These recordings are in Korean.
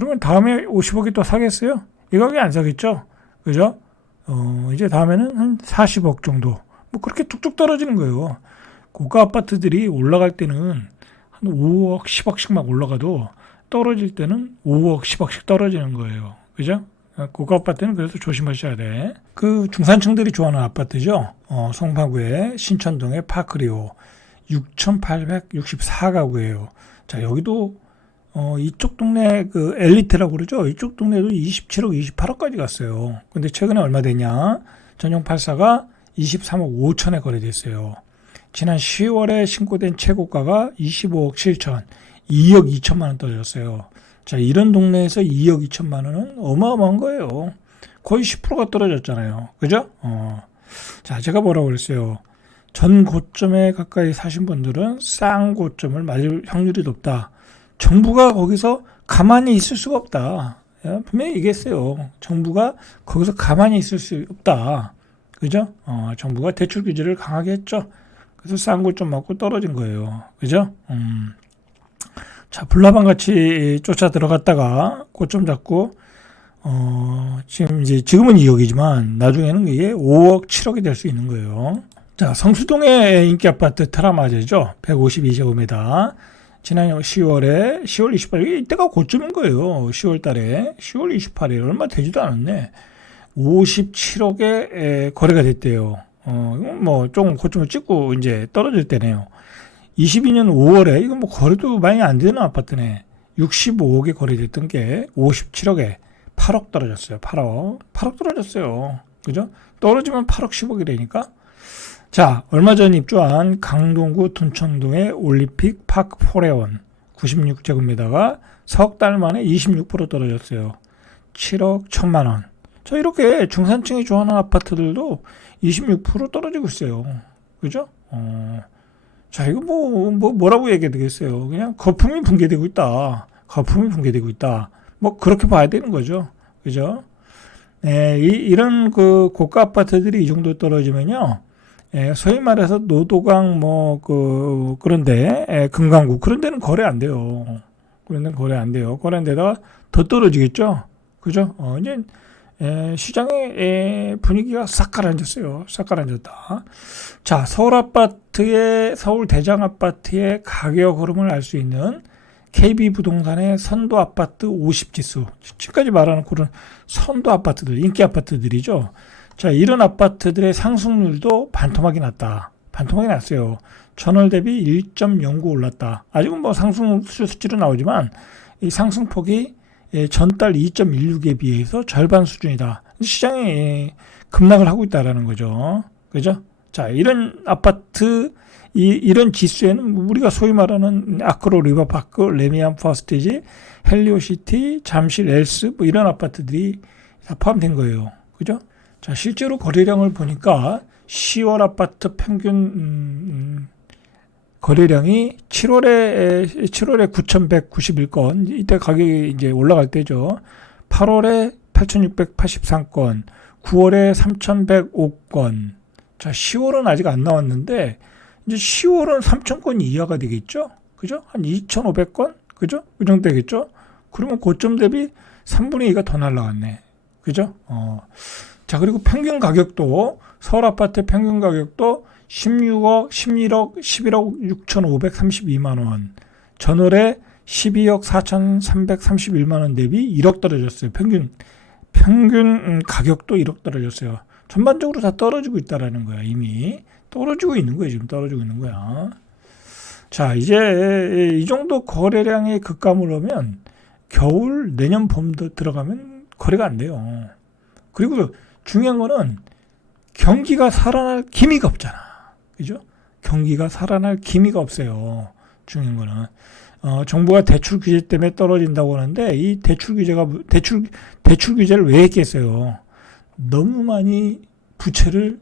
그러면 다음에 50억이 또 사겠어요? 이 가격에 안 사겠죠? 그죠? 이제 다음에는 한 40억 정도. 뭐 그렇게 뚝뚝 떨어지는 거예요. 고가 아파트들이 올라갈 때는 한 5억, 10억씩 막 올라가도 떨어질 때는 5억, 10억씩 떨어지는 거예요. 그죠? 고가 아파트는 그래서 조심하셔야 돼. 그 중산층들이 좋아하는 아파트죠. 송파구의 신천동의 파크리오 6,864가구예요. 자, 여기도 이쪽 동네 그 엘리트라고 그러죠. 이쪽 동네도 27억, 28억까지 갔어요. 근데 최근에 얼마 되냐? 전용 84가 23억 5천에 거래됐어요. 지난 10월에 신고된 최고가가 25억 7천, 2억 2천만 원 떨어졌어요. 자, 이런 동네에서 2억 2천만 원은 어마어마한 거예요. 거의 10%가 떨어졌잖아요. 그죠? 자, 제가 뭐라고 그랬어요? 전 고점에 가까이 사신 분들은 싼 고점을 맞을 확률이 높다. 정부가 거기서 가만히 있을 수가 없다. 분명히 얘기했어요. 정부가 거기서 가만히 있을 수 없다. 그죠? 정부가 대출 규제를 강하게 했죠. 그래서 싼 고점 맞고 떨어진 거예요. 그죠? 자, 불나방 같이 쫓아 들어갔다가 고점 잡고, 지금은 2억이지만 나중에는 이게 5억, 7억이 될 수 있는 거예요. 자, 성수동의 인기 아파트 트라마제죠. 152제곱미터. 지난 10월 28일, 이때가 고점인 거예요. 10월 달에. 10월 28일, 얼마 되지도 않았네. 57억에 거래가 됐대요. 이건 뭐, 조금 고점을 찍고 이제 떨어질 때네요. 22년 5월에, 이건 뭐 거래도 많이 안 되는 아파트네. 65억에 거래됐던 게 57억에 8억 떨어졌어요. 8억 떨어졌어요. 그죠? 떨어지면 8억 10억이라니까? 자, 얼마 전 입주한 강동구 둔천동의 올림픽 파크 포레원 96제곱미터가 석 달 만에 26% 떨어졌어요. 7억 1천만 원. 자, 이렇게 중산층이 좋아하는 아파트들도 26% 떨어지고 있어요. 그죠? 자, 이거 뭐라고 얘기해야 되겠어요. 그냥 거품이 붕괴되고 있다. 거품이 붕괴되고 있다. 뭐, 그렇게 봐야 되는 거죠. 그죠? 이런 그 고가 아파트들이 이 정도 떨어지면요. 소위 말해서 노도강 그런데 금강구 그런 데는 거래 안 돼요. 그런 데는 거래 안 돼요. 거래 안 되다가 더 떨어지겠죠. 그죠? 이제 시장의 분위기가 싹 가라앉았어요. 싹 가라앉았다. 자, 서울 대장 아파트의 가격 흐름을 알 수 있는 KB부동산의 선도 아파트 50지수. 지금까지 말하는 그런 선도 아파트들, 인기 아파트들이죠. 자, 이런 아파트들의 상승률도 반토막이 났다. 반토막이 났어요. 전월 대비 1.09 올랐다. 아직은 뭐 상승 수치로 나오지만 이 상승폭이 전달 2.16에 비해서 절반 수준이다. 시장이 급락을 하고 있다라는 거죠. 그죠? 자, 이런 아파트, 이런 지수에는 우리가 소위 말하는 아크로 리버파크, 레미안 퍼스티지, 헬리오시티, 잠실 엘스, 뭐 이런 아파트들이 다 포함된 거예요. 그죠? 자, 실제로 거래량을 보니까 10월 아파트 평균 거래량이 7월에 9,191건, 이때 가격이 이제 올라갈 때죠. 8월에 8,683건, 9월에 3,105건. 자, 10월은 아직 안 나왔는데, 이제 10월은 3,000건 이하가 되겠죠? 그죠? 한 2,500건? 그죠? 그 정도 되겠죠? 그러면 고점 대비 3분의 2가 더 날라갔네. 그죠? 자, 그리고 평균 가격도, 서울 아파트 평균 가격도 16억, 11억, 11억 6,532만 원. 전월에 12억 4,331만 원 대비 1억 떨어졌어요. 평균 가격도 1억 떨어졌어요. 전반적으로 다 떨어지고 있다라는 거야, 이미. 떨어지고 있는 거예요, 지금 떨어지고 있는 거야. 자, 이제 이 정도 거래량의 급감을 오면 겨울, 내년 봄도 들어가면 거래가 안 돼요. 그리고 중요한 거는 경기가 살아날 기미가 없잖아. 그죠? 경기가 살아날 기미가 없어요. 중요한 거는. 정부가 대출 규제 때문에 떨어진다고 하는데, 이 대출 규제를 왜 했겠어요? 너무 많이 부채를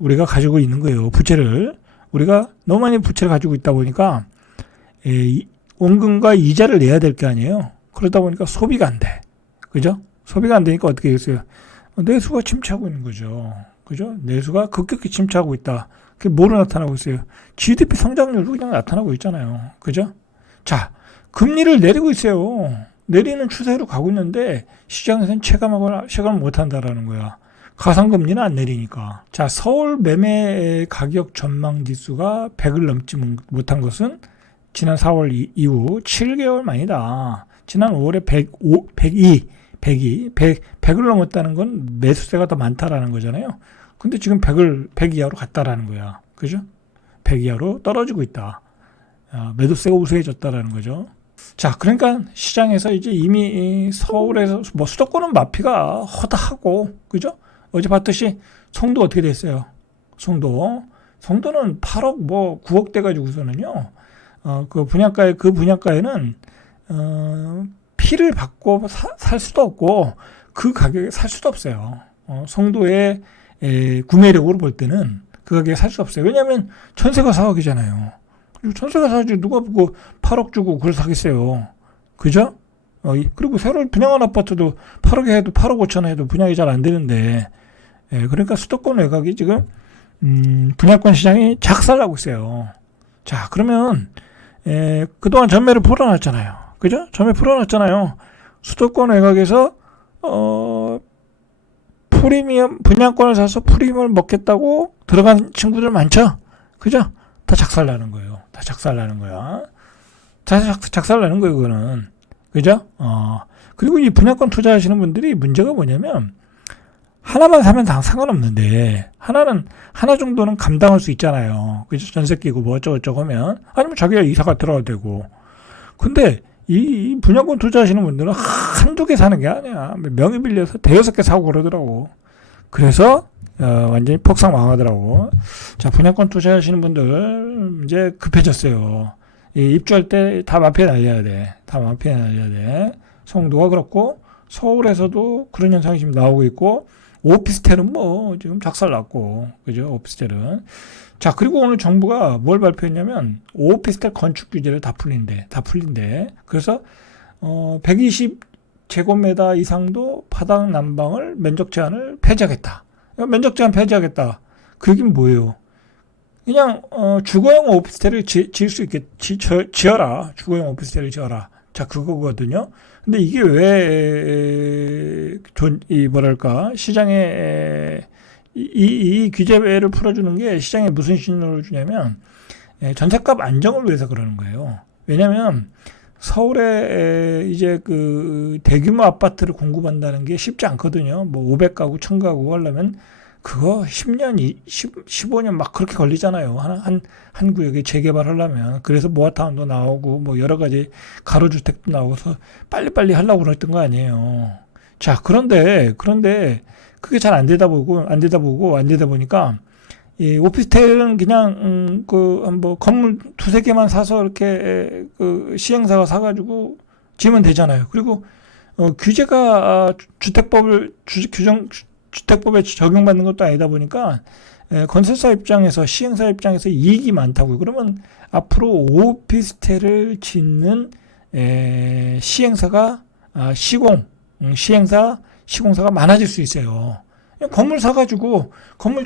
우리가 가지고 있는 거예요. 우리가 너무 많이 부채를 가지고 있다 보니까, 원금과 이자를 내야 될 게 아니에요. 그러다 보니까 소비가 안 돼. 그죠? 소비가 안 되니까 어떻게 되겠어요? 내수가 침체하고 있는 거죠. 그죠? 내수가 급격히 침체하고 있다. 그게 뭐로 나타나고 있어요? GDP 성장률로 그냥 나타나고 있잖아요. 그죠? 자, 금리를 내리고 있어요. 내리는 추세로 가고 있는데 시장에서는 체감을 못한다라는 거야. 가상금리는 안 내리니까. 자, 서울 매매 가격 전망 지수가 100을 넘지 못한 것은 지난 4월 이후 7개월 만이다. 지난 5월에 100을 넘었다는 건 매수세가 더 많다라는 거잖아요. 근데 지금 100 이하로 갔다라는 거야. 그죠? 100 이하로 떨어지고 있다. 매도세가 우세해졌다라는 거죠. 자, 그러니까 시장에서 이제 이미 서울에서 뭐 수도권은 마피가 허다하고, 그죠? 어제 봤듯이 송도 어떻게 됐어요? 송도는 8억 뭐 9억 돼 가지고서는요. 그 분양가에는 피를 받고 살 수도 없고 그 가격에 살 수도 없어요. 송도의 구매력으로 볼 때는 그 가격에 살 수 없어요. 왜냐하면 전세가 4억이잖아요. 전세가 사지 누가 보고 8억 주고 그걸 사겠어요. 그죠? 그리고 새로 분양한 아파트도 8억에 해도 8억 5천 해도 분양이 잘 안 되는데, 그러니까 수도권 외곽이 지금 분양권 시장이 작살나고 있어요. 자, 그러면 그동안 전매를 풀어놨잖아요. 그죠? 전매 풀어놨잖아요. 수도권 외곽에서 프리미엄 분양권을 사서 프리미엄을 먹겠다고 들어간 친구들 많죠? 그죠? 다 작살나는 거예요. 다 작살나는 거야. 그거는. 그죠? 그리고 이 분양권 투자하시는 분들이 문제가 뭐냐면, 하나만 사면 다 상관없는데, 하나 정도는 감당할 수 있잖아요. 그죠? 전세 끼고 뭐 어쩌고저쩌고 하면. 아니면 자기가 이사가 들어가도 되고. 근데, 이 분양권 투자하시는 분들은 한두 개 사는 게 아니야. 명의 빌려서 대여섯 개 사고 그러더라고. 그래서, 완전히 폭삭 망하더라고. 자, 분양권 투자하시는 분들, 이제 급해졌어요. 입주할 때 다 마피아 날려야 돼. 송도가 그렇고, 서울에서도 그런 현상이 지금 나오고 있고, 오피스텔은 뭐, 지금 작살났고, 그죠? 오피스텔은. 자, 그리고 오늘 정부가 뭘 발표했냐면, 오피스텔 건축 규제를 다 풀린대. 그래서, 120제곱미터 이상도 바닥 난방을 면적 제한을 폐지하겠다. 면적 제한 폐지하겠다. 그 얘기는 뭐예요? 그냥 주거용 오피스텔을 지을 수 있게 지어라. 주거용 오피스텔을 지어라. 자, 그거거든요. 근데 이게 왜 시장에 이 규제를 풀어주는 게 시장에 무슨 신호를 주냐면 전셋값 안정을 위해서 그러는 거예요. 왜냐하면 서울에 이제 그 대규모 아파트를 공급한다는 게 쉽지 않거든요. 뭐 500가구, 1000가구 하려면 그거 10년, 15년 막 그렇게 걸리잖아요. 한 구역에 재개발하려면. 그래서 모아타운도 나오고 뭐 여러 가지 가로주택도 나오고서 빨리빨리 하려고 그랬던 거 아니에요. 자, 그런데 그게 잘 안 되다 보니까 이 오피스텔은 그냥 뭐 건물 두세 개만 사서 이렇게 그 시행사가 사가지고 지으면 되잖아요. 그리고 규제가 주택법에 적용받는 것도 아니다 보니까 건설사 입장에서 시행사 입장에서 이익이 많다고요. 그러면 앞으로 오피스텔을 짓는 시행사가 시공사가 많아질 수 있어요. 건물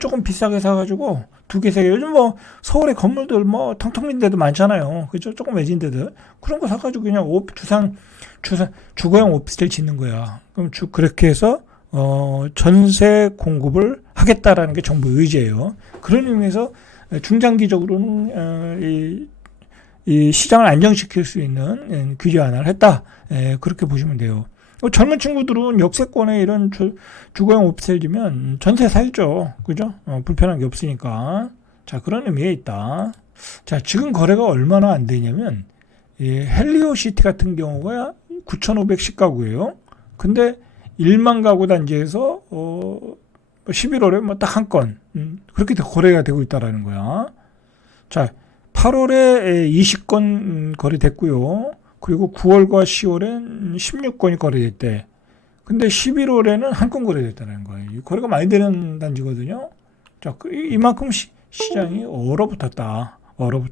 조금 비싸게 사가지고 두 개, 세 개. 요즘 뭐 서울에 건물들 뭐 텅텅 빈 데도 많잖아요. 그죠? 조금 외진 데들. 그런 거 사가지고 그냥 주거용 오피스텔 짓는 거야. 그럼 그렇게 해서 전세 공급을 하겠다라는 게 정부 의지예요. 그런 의미에서 중장기적으로는 이 시장을 안정시킬 수 있는 규제 완화를 했다. 그렇게 보시면 돼요. 젊은 친구들은 역세권에 이런 주거용 오피스텔이면 전세 살죠. 그죠? 불편한 게 없으니까. 자, 그런 의미에 있다. 자, 지금 거래가 얼마나 안 되냐면, 헬리오시티 같은 경우가 9,510가구예요. 근데 1만 가구 단지에서 11월에 뭐 딱 한 건, 그렇게 거래가 되고 있다라는 거야. 자, 8월에 20건 거래됐고요. 그리고 9월과 10월엔 16건이 거래됐대. 근데 11월에는 한 건 거래됐다는 거예요. 거래가 많이 되는 단지거든요. 자, 이만큼 시장이 얼어붙었다라고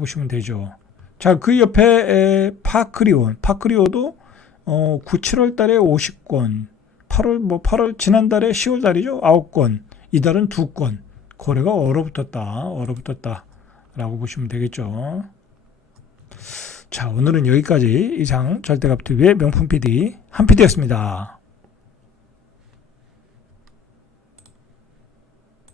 보시면 되죠. 자, 그 옆에 파크리오도 7월 달에 50건, 8월 지난달에 10월 달이죠. 9건, 이달은 2건. 거래가 얼어붙었다라고 보시면 되겠죠. 자, 오늘은 여기까지 이상 절대값TV의 명품 PD 한 PD였습니다.